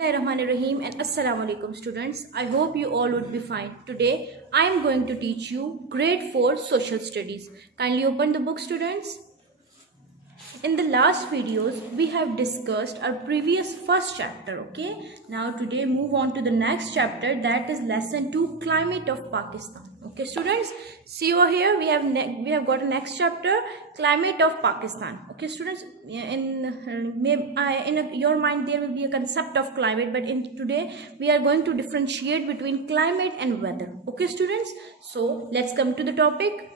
Bismillahirrahmanirrahim and Assalamu alaikum students. I hope you all would be fine. Today I am going to teach you grade 4 social studies. Kindly open the book students. In the last videos we have discussed our previous first chapter. Okay, now today move on to the next chapter, that is lesson 2, climate of Pakistan. Okay students, see over here we have got a next chapter, climate of Pakistan. Okay students, in your mind there will be a concept of climate, but in today we are going to differentiate between climate and weather. Okay students, so let's come to the topic,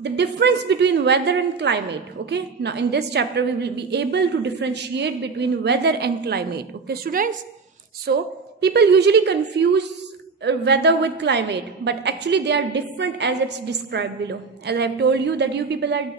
the difference between weather and climate. Okay, now in this chapter we will be able to differentiate between weather and climate. Okay students, so people usually confuse weather with climate, but actually they are different as it's described below. As I have told you that you people are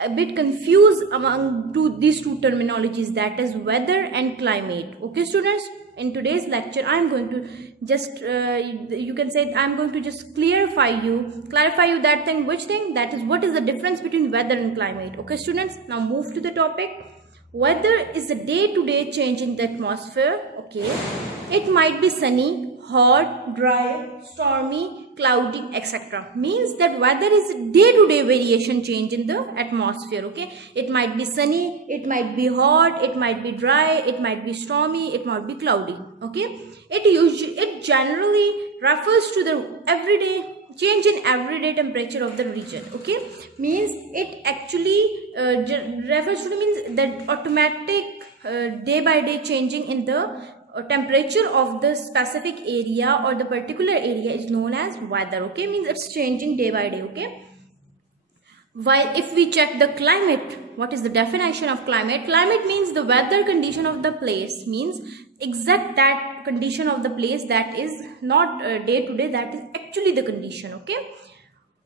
a bit confused among these two terminologies, that is weather and climate. Okay students, in today's lecture I am going to just you can say I am going to just clarify you that thing, which thing, that is what is the difference between weather and climate. Okay students, now move to the topic. Weather is a day-to-day change in the atmosphere. Okay, it might be sunny, hot, dry, stormy, cloudy, etc. Means that weather is a day-to-day variation change in the atmosphere. Okay, it might be sunny, it might be hot, it might be dry, it might be stormy, it might be cloudy. Okay, it generally refers to the everyday change in everyday temperature of the region. Okay, means it actually refers to, means that automatic day by day changing in the temperature of the specific area or the particular area is known as weather. Okay, means it's changing day by day. Okay, while if we check the climate, what is the definition of climate? Climate means the weather condition of the place, means exact that condition of the place, that is not day to day, that is actually the condition. Okay,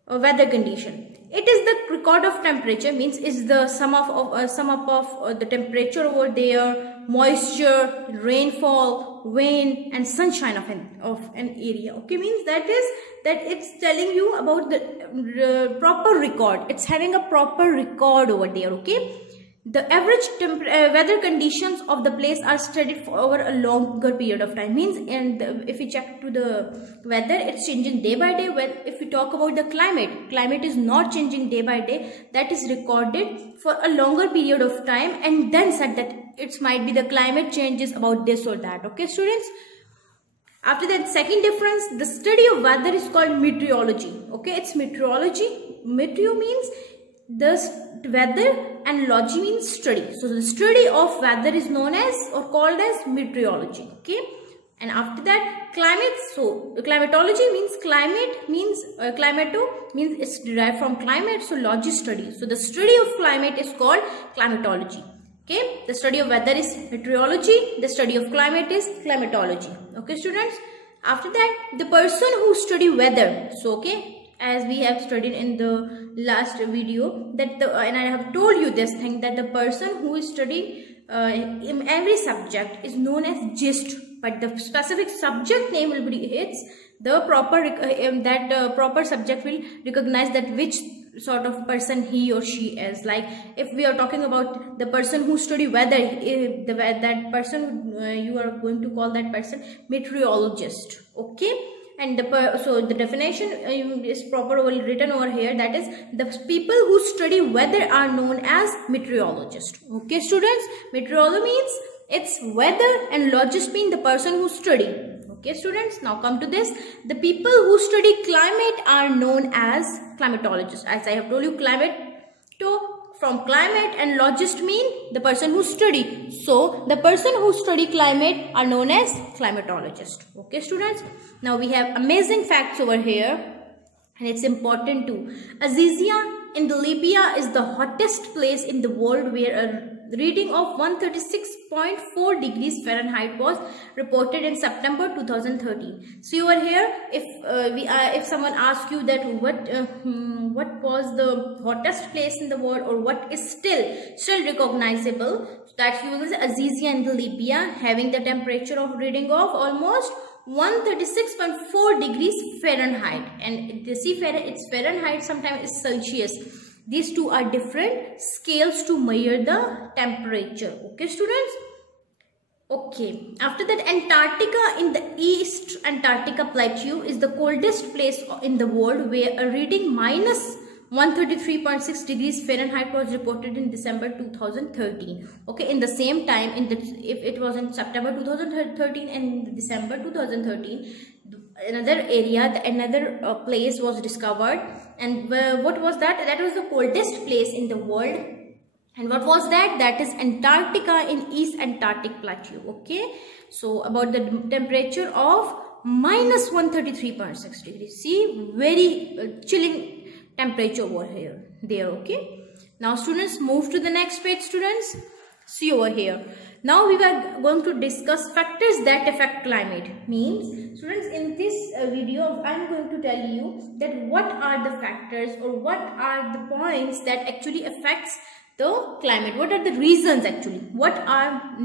weather condition. It is the record of temperature, means is the sum up of the temperature over there, moisture, rainfall, wind and sunshine of an area. Okay, means that it's telling you about the proper record, it's having a proper record over there. Okay, the average weather conditions of the place are studied for over a longer period of time, means if we check to the weather, it's changing day by day. Well, if we talk about the climate is not changing day by day, that is recorded for a longer period of time and then said that it might be the climate changes about this or that. Okay students, after that, second difference, the study of weather is called meteorology. Okay, it's meteorology. Meteo means the weather and logy means study. So the study of weather is known as or called as meteorology. Okay, and after that, climate. So climatology means climate means climato means it's derived from climate. So logy study. So the study of climate is called climatology. Okay, the study of weather is meteorology, the study of climate is climatology. Okay students, after that, the person who study weather. So okay, as we have studied in the last video, that and I have told you this thing, that the person who is studying in every subject is known as gist, but the specific subject name will be its the proper proper subject will recognize that which sort of person he or she is. Like if we are talking about the person who study weather, that person you are going to call that person meteorologist. Okay, and so the definition is properly written over here, that is the people who study weather are known as meteorologists. Okay students, meteorology means it's weather and logist mean the person who study. Okay students, now come to this, the people who study climate are known as climatologists. As I have told you, from climate and logist mean the person who study. So the person who study climate are known as climatologists. Okay students, now we have amazing facts over here and it's important too. Azizia in Libya is the hottest place in the world, where a reading of 136.4 degrees Fahrenheit was reported in September 2013. See over here, if someone asks you that what was the hottest place in the world, or what is still recognizable, that you will say Azizia in Libya, having the temperature of reading of almost 136.4 degrees Fahrenheit, and the it's Fahrenheit, sometimes it's Celsius. These two are different scales to measure the temperature. Okay students, Okay, after that, Antarctica in the East Antarctica Plateau is the coldest place in the world, where a reading minus 133.6 degrees Fahrenheit was reported in December 2013. Okay, in the same time, if it was in September 2013 and December 2013, another area, another place was discovered. And what was that? That was the coldest place in the world. And what was that? That is Antarctica in East Antarctic Plateau. Okay, so about the temperature of minus 133.6 degrees. See, very chilling temperature over here there. Okay, now students, move to the next page. Students, see over here. Now we are going to discuss factors that affect climate. Means, students, in this video I am going to tell you that what are the factors or what are the points that actually affects the climate. What are the reasons actually?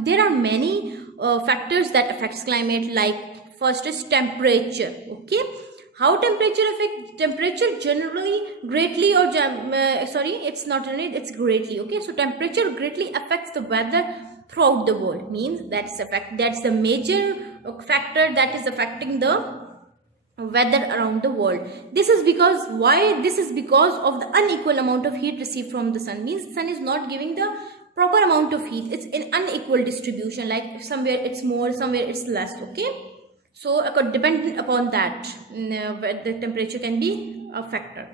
There are many factors that affects climate. Like, first is temperature. Okay, how temperature affects? Temperature generally greatly, or it's not generally, it's greatly. Okay, so temperature greatly affects the weather throughout the world. Means that's the major factor that is affecting the weather around the world. This is because of the unequal amount of heat received from the sun. Means sun is not giving the proper amount of heat. It's an unequal distribution, like somewhere it's more, somewhere it's less. Okay, so dependent upon that, the temperature can be a factor.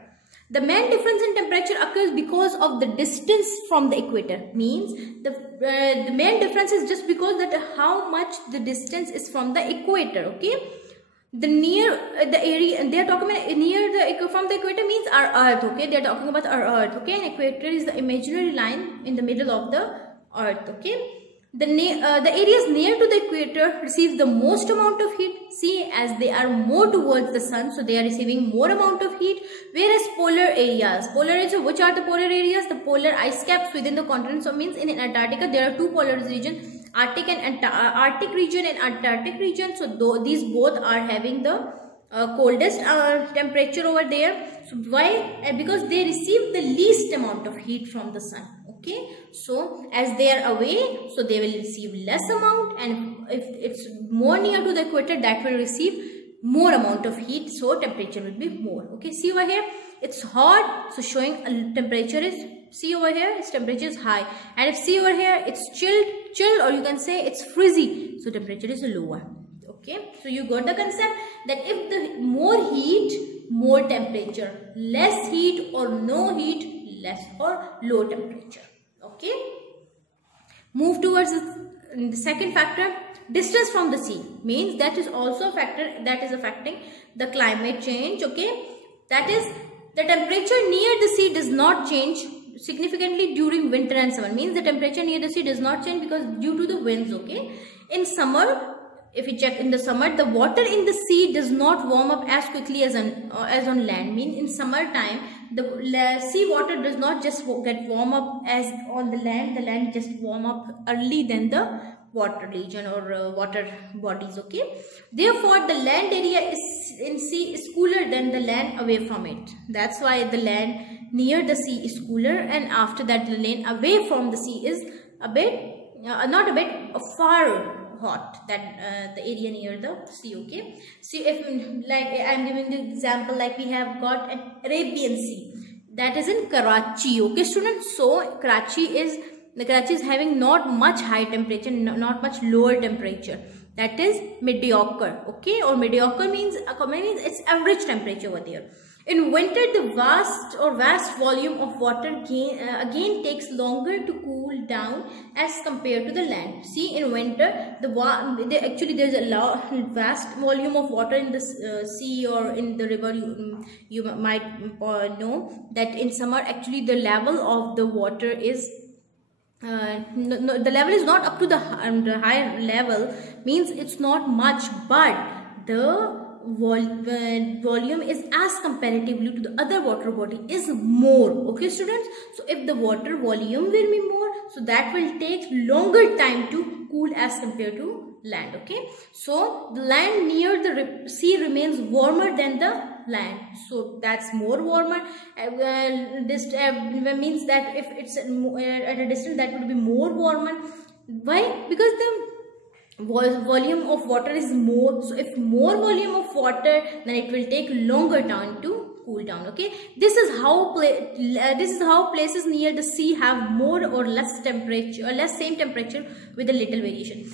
The main difference in temperature occurs because of the distance from the equator. Means the main difference is just because that how much the distance is from the equator. Okay, the area they are talking about from the equator means our earth. Okay, they are talking about our earth. Okay, and equator is the imaginary line in the middle of the earth. Okay, the areas near to the equator receive the most amount of heat. See, as they are more towards the sun, so they are receiving more amount of heat. Whereas polar areas, which are the polar areas? The polar ice caps within the continent. So means in Antarctica there are two polar regions, Arctic region and Antarctic region. So these both are having the coldest temperature over there. So why? Because they receive the least amount of heat from the sun. Okay, so as they are away, so they will receive less amount, and if it's more near to the equator, that will receive more amount of heat, so temperature will be more. Okay, see over here, it's hot, so showing a temperature is, see over here, its temperature is high. And if see over here, it's chilled, or you can say it's freezy, so temperature is lower. Okay, so you got the concept that if the more heat, more temperature, less heat or no heat, less or low temperature. Okay, move towards the second factor, distance from the sea. Means that is also a factor that is affecting the climate change. Okay, that is the temperature near the sea does not change significantly during winter and summer. Means the temperature near the sea does not change because due to the winds. Okay, in summer, if you check in the summer, the water in the sea does not warm up as quickly as on land. Means in summertime, the sea water does not just get warm up as on the land. The land just warm up early than the water region or water bodies. Okay, therefore the land area in sea is cooler than the land away from it. That's why the land near the sea is cooler, and after that the land away from the sea is a bit far hot than the area near the sea. Okay, so if like I am giving the example, like we have got an Arabian Sea that is in Karachi. Okay students, so Karachi is having not much high temperature, not much lower temperature, that is mediocre. Okay, or mediocre means it's average temperature over there. In winter, the vast volume of water again takes longer to cool down as compared to the land. See, in winter, there's a vast volume of water in the sea or in the river. You might know that in summer, actually the level of the water is the level is not up to the higher level. Means it's not much, but the volume is as comparatively to the other water body is more. Okay students, so if the water volume will be more, so that will take longer time to cool as compared to land. Okay, so the land near the sea remains warmer than the land, so that's more warmer. This means that if it's at a distance, that would be more warmer. Why? Because volume of water is more. So if more volume of water, then it will take longer time to cool down. Okay, this is how places near the sea have more or less temperature, or less same temperature with a little variation.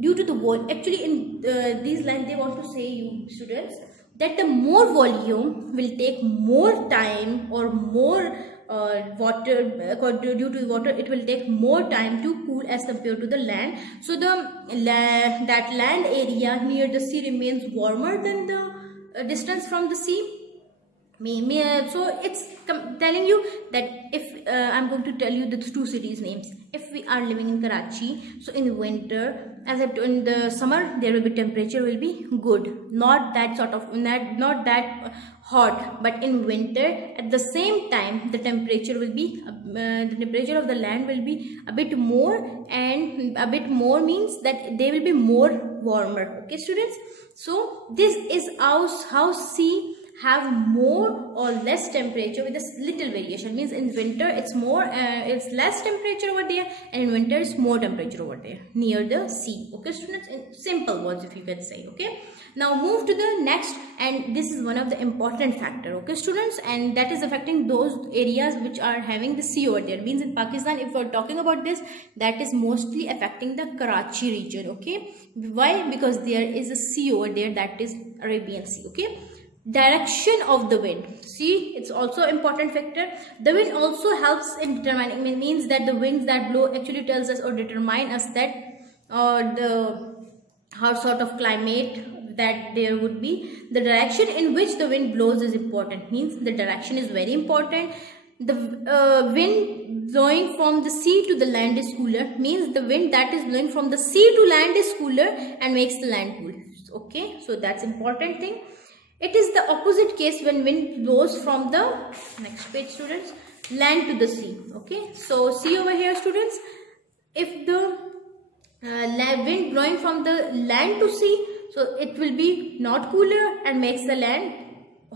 Due to the wall, actually in these lines they want to say, you students, that the more volume will take more time, or more water, due to water it will take more time to cool as compared to the land. So that land area near the sea remains warmer than the distance from the sea. So it's telling you that if I'm going to tell you the two cities names. If we are living in Karachi, so in winter, as in the summer, there will be temperature will be good, not that sort of not that hot, but in winter at the same time the temperature will be the temperature of the land will be a bit more, and a bit more means that they will be more warmer. Okay students, so this is how sea have more or less temperature with a little variation. Means in winter it's it's less temperature over there, and in winter it's more temperature over there near the sea. Okay students, in simple words if you can say. Okay, now move to the next, and this is one of the important factor. Okay students, and that is affecting those areas which are having the sea over there. Means in Pakistan, if we're talking about this, that is mostly affecting the Karachi region. Okay, why? Because there is a sea over there, that is Arabian Sea. Okay, direction of the wind, see, it's also important factor. The wind also helps in determining, means that the winds that blow actually tells us or determine us that how sort of climate that there would be. The direction in which the wind blows is important, means the direction is very important. The wind blowing from the sea to the land is cooler, means the wind that is blowing from the sea to land is cooler and makes the land cool. Okay, so that's important thing. It is the opposite case when wind blows from the next page students, land to the sea. Okay, so see over here students, if the wind blowing from the land to sea, so it will be not cooler and makes the land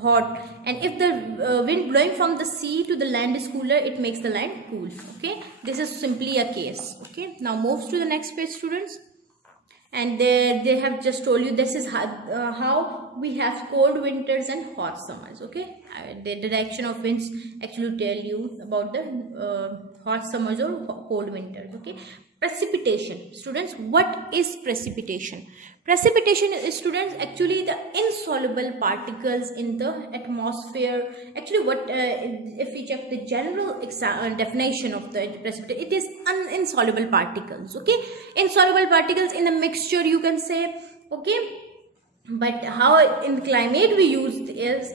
hot, and if the wind blowing from the sea to the land is cooler, it makes the land cool. Okay, this is simply a case. Okay, now moves to the next page students, and they have just told you this is how we have cold winters and hot summers. Okay, the direction of winds actually tell you about the hot summers or cold winters. Okay, precipitation students, what is precipitation? Precipitation is students actually the insoluble particles in the atmosphere. Actually what if we check the general definition of the precipitation, it is insoluble particles. Okay, insoluble particles in the mixture you can say. Okay, but how in climate we use is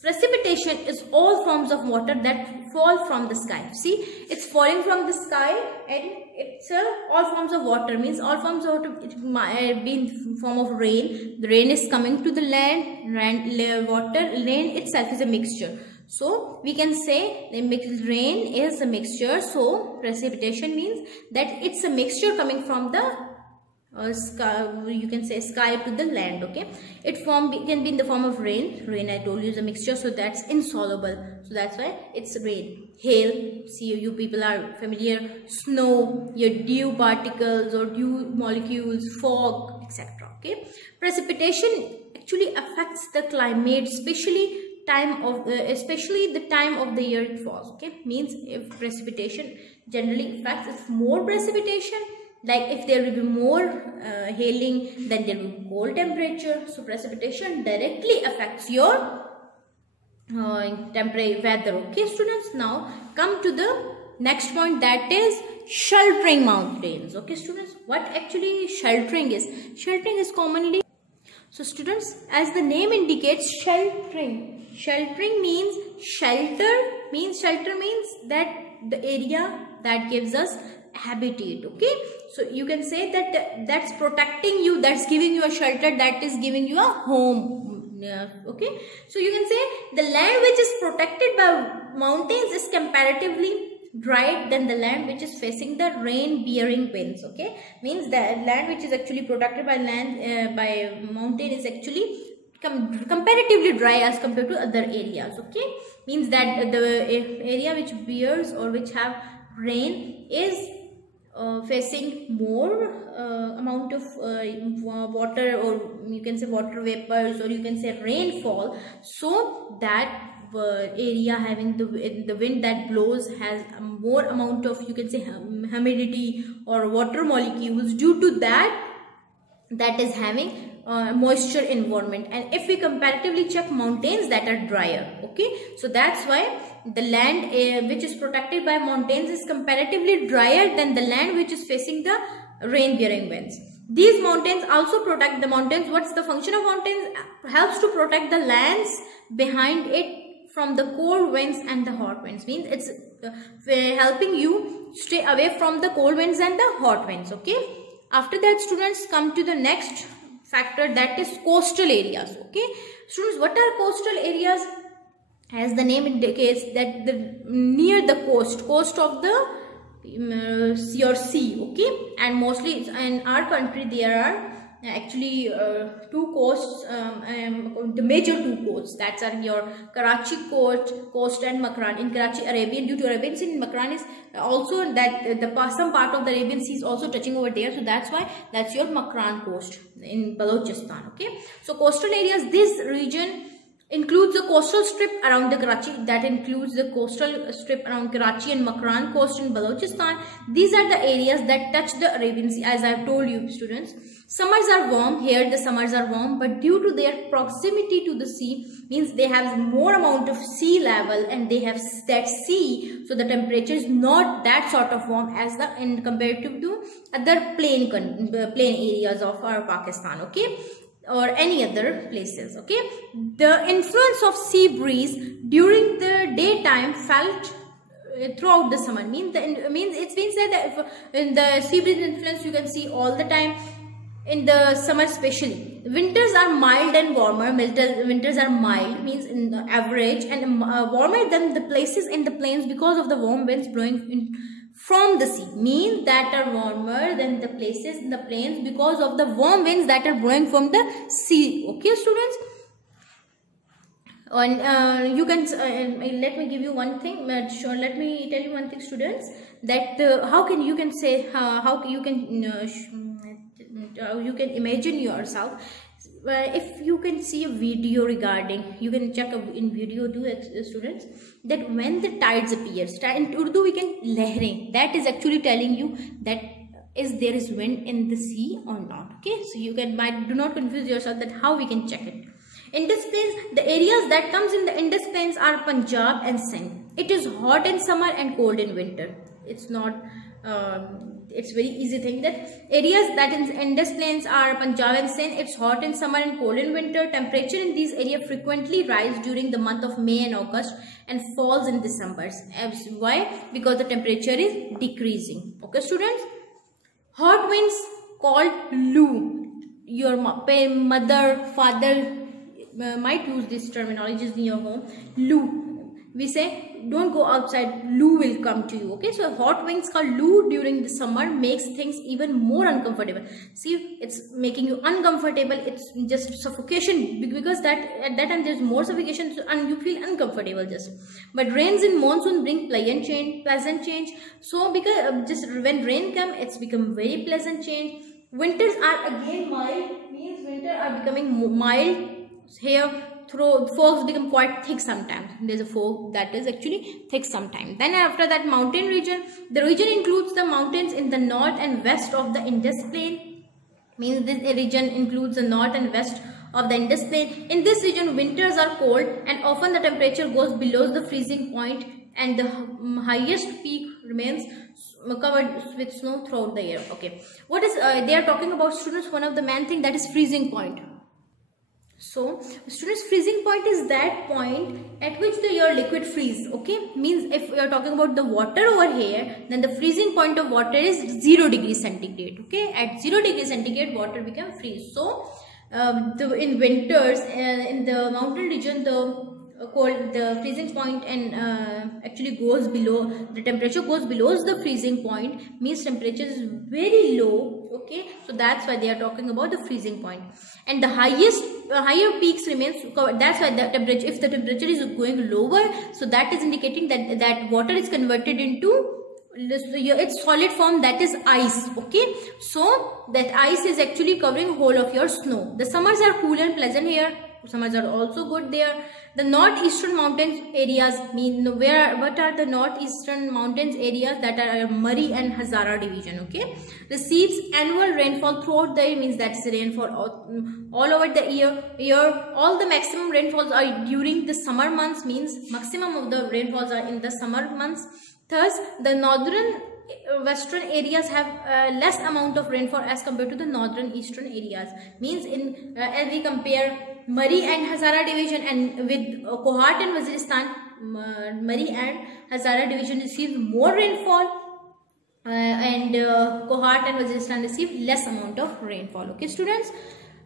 precipitation is all forms of water that fall from the sky. See, it's falling from the sky, and it's all forms of water, means all forms of water. It might be in form of rain. The rain is coming to the land. Rain itself is a mixture. So we can say the rain is a mixture. So precipitation means that it's a mixture coming from the sky, you can say sky to the land. Okay, it can be in the form of rain. Rain, I told you, is a mixture, so that's insoluble, so that's why it's rain. Hail, see, you people are familiar. Snow, your dew particles or dew molecules, fog, etc. Okay, precipitation actually affects the climate, especially the time of the year it falls. Okay, means if precipitation generally affects, if more precipitation, like if there will be more hailing, then there will be cold temperature. So precipitation directly affects your temperature, weather. Okay students, now come to the next point, that is sheltering mountains. Okay students, what actually sheltering is? Sheltering is commonly, so students, as the name indicates, sheltering means shelter, means that the area that gives us habitat. Okay, so you can say that that's protecting you, that's giving you a shelter, that is giving you a home. Yeah. Okay, so you can say the land which is protected by mountains is comparatively dry than the land which is facing the rain bearing winds. Okay, means the land which is actually protected by by mountain is actually comparatively dry as compared to other areas. Okay, means that the area which bears or which have rain is facing more amount of water, or you can say water vapors, or you can say rainfall, so that area having the wind that blows has a more amount of, you can say, humidity or water molecules. Due to that is having moisture environment. And if we comparatively check mountains that are drier, okay, so that's why the land which is protected by mountains is comparatively drier than the land which is facing the rain bearing winds. These mountains also protect the mountains. What's the function of mountains? Helps to protect the lands behind it from the cold winds and the hot winds. Means it's helping you stay away from the cold winds and the hot winds. Okay, after that, students, come to the next factor, that is coastal areas. Okay, students, what are coastal areas? As the name indicates, that near the coast of the your sea. Okay, and mostly in our country there are actually two coasts, the major two coasts, that are your Karachi coast and Makran. In Karachi, Arabian, due to Arabian Sea, in Makran is also that some part of the Arabian Sea is also touching over there, so that's why that's your Makran coast in Balochistan. Okay, so coastal areas, this region includes the coastal strip around the Karachi, that includes the coastal strip around Karachi and Makran coast in Balochistan. These are the areas that touch the Arabian Sea. As I've told you, students, summers are warm. Here the summers are warm, but due to their proximity to the sea, means they have more amount of sea level and they have that sea, so the temperature is not that sort of warm as the in comparative to other plain areas of our Pakistan. Okay, or any other places. Okay, the influence of sea breeze during the daytime felt throughout the summer. Means it's been said that if in the sea breeze influence you can see all the time in the summer, especially. Winters are mild and warmer. Winters are mild, means in the average, and warmer than the places in the plains because of the warm winds blowing from the sea. Means that are warmer than the places in the plains because of the warm winds that are blowing from the sea. Okay, students, and you can let me give you one thing. Sure, let me tell you one thing, students, that how can you can say how you can imagine yourself. If you can see a video regarding, you can check in video too, students, that when the tides appears, in Urdu we can lehrein, that is actually telling you that there is wind in the sea or not. Okay, so you can do not confuse yourself that how we can check it. Indus Plains, the areas that comes in the Indus Plains are Punjab and Sindh. It is hot in summer and cold in winter. It's not it's very easy thing that areas that in Indus Plains are Punjab and Sindh. It's hot in summer and cold in winter. Temperature in these areas frequently rise during the month of May and August and falls in December. Why? Because the temperature is decreasing. Okay, students, hot winds called Loo. Your mother, father might use these terminologies in your home. Loo. We say don't go outside, Loo will come to you. Okay, so hot winds called Loo during the summer makes things even more uncomfortable. See, it's making you uncomfortable. It's just suffocation, because that at that time there's more suffocation and you feel uncomfortable just. But rains in monsoon bring pleasant change. So because just when rain come, it's become very pleasant change. Winters are again mild, means winter are becoming mild. Here fogs become quite thick sometimes. There's a fog that is actually thick sometimes. Then after that, mountain region. The region includes the mountains in the north and west of the Indus Plain. Means this region includes the north and west of the Indus Plain. In this region, winters are cold and often the temperature goes below the freezing point, and the highest peak remains covered with snow throughout the year. Okay, what is they are talking about, students? One of the main thing, that is freezing point. So students, freezing point is that point at which your liquid freeze. Okay, means if we are talking about the water over here, then the freezing point of water is 0 degrees centigrade. Okay, at 0 degrees centigrade water become freeze. So in winters in the mountain region, the freezing point and actually goes below, the temperature goes below the freezing point, means temperature is very low. Okay, so that's why they are talking about the freezing point. And the higher peaks remains, that's why the temperature, if the temperature is going lower, so that is indicating that water is converted into its solid form, that is ice. Okay, so that ice is actually covering whole of your snow. The summers are cool and pleasant here. Summers are also good there. The northeastern mountains areas mean what are the northeastern mountains areas? That are Murray and Hazara division. Okay, receives annual rainfall throughout the year, means that's rainfall all over the year. All the maximum rainfalls are during the summer months, means maximum of the rainfalls are in the summer months. Thus, the northern western areas have less amount of rainfall as compared to the northern eastern areas. Means in as we compare Murray and Hazara division and with Kohat and Waziristan, Murray and Hazara division receive more rainfall and Kohat and Waziristan receive less amount of rainfall. Okay, students,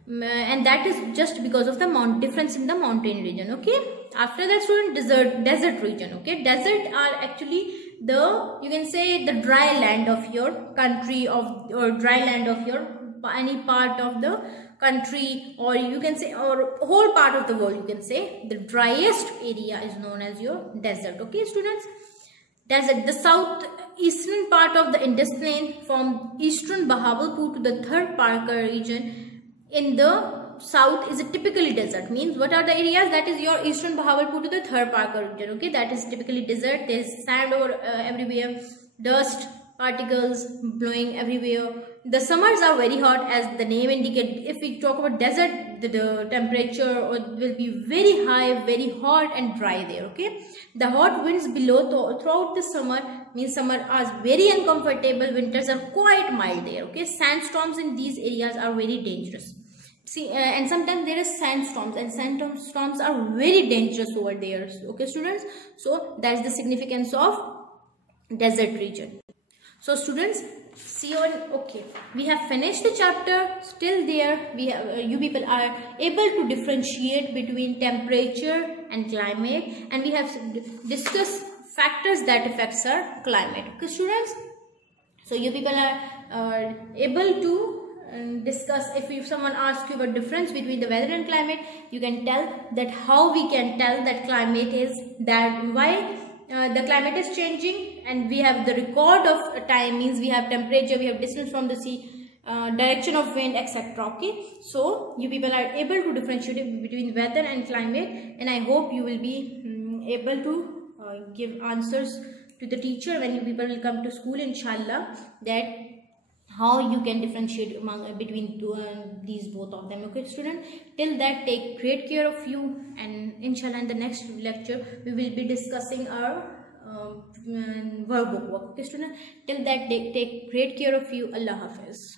and that is just because of the difference in the mountain region. Okay, after that, student, desert region. Okay, desert are actually the, you can say, the dry land of your country or dry land of your any part of the country, or you can say, or whole part of the world. You can say the driest area is known as your desert. Okay, students, desert, the southeastern part of the Indus Plain from eastern Bahawalpur to the third Parker region in the south is a typically desert. Means what are the areas? That is your eastern Bahawalpur to the third Parker region. Okay, that is typically desert. There is sand over everywhere, dust particles blowing everywhere. The summers are very hot, as the name indicates. If we talk about desert, the temperature will be very high, very hot and dry there. Okay, the hot winds below throughout the summer, means summer are very uncomfortable, winters are quite mild there. Okay, sandstorms in these areas are very dangerous. See, and sometimes there is sandstorms, and sandstorms are very dangerous over there. Okay, students, so that's the significance of desert region. So students, see you on, okay, we have finished the chapter. Still there, we have, you people are able to differentiate between temperature and climate, and we have discussed factors that affects our climate. Okay, students, so you people are able to discuss. If someone asks you about difference between the weather and climate, you can tell that how we can tell that climate is that, why the climate is changing, and we have the record of time, means we have temperature, we have distance from the sea, direction of wind, etc. Okay, so you people are able to differentiate between weather and climate, and I hope you will be able to give answers to the teacher when you people will come to school, inshallah, that how you can differentiate between these both of them. Okay, student, till that, take great care of you, and inshallah in the next lecture we will be discussing our workbook work. Okay, student, till that, take great care of you. Allah Hafiz.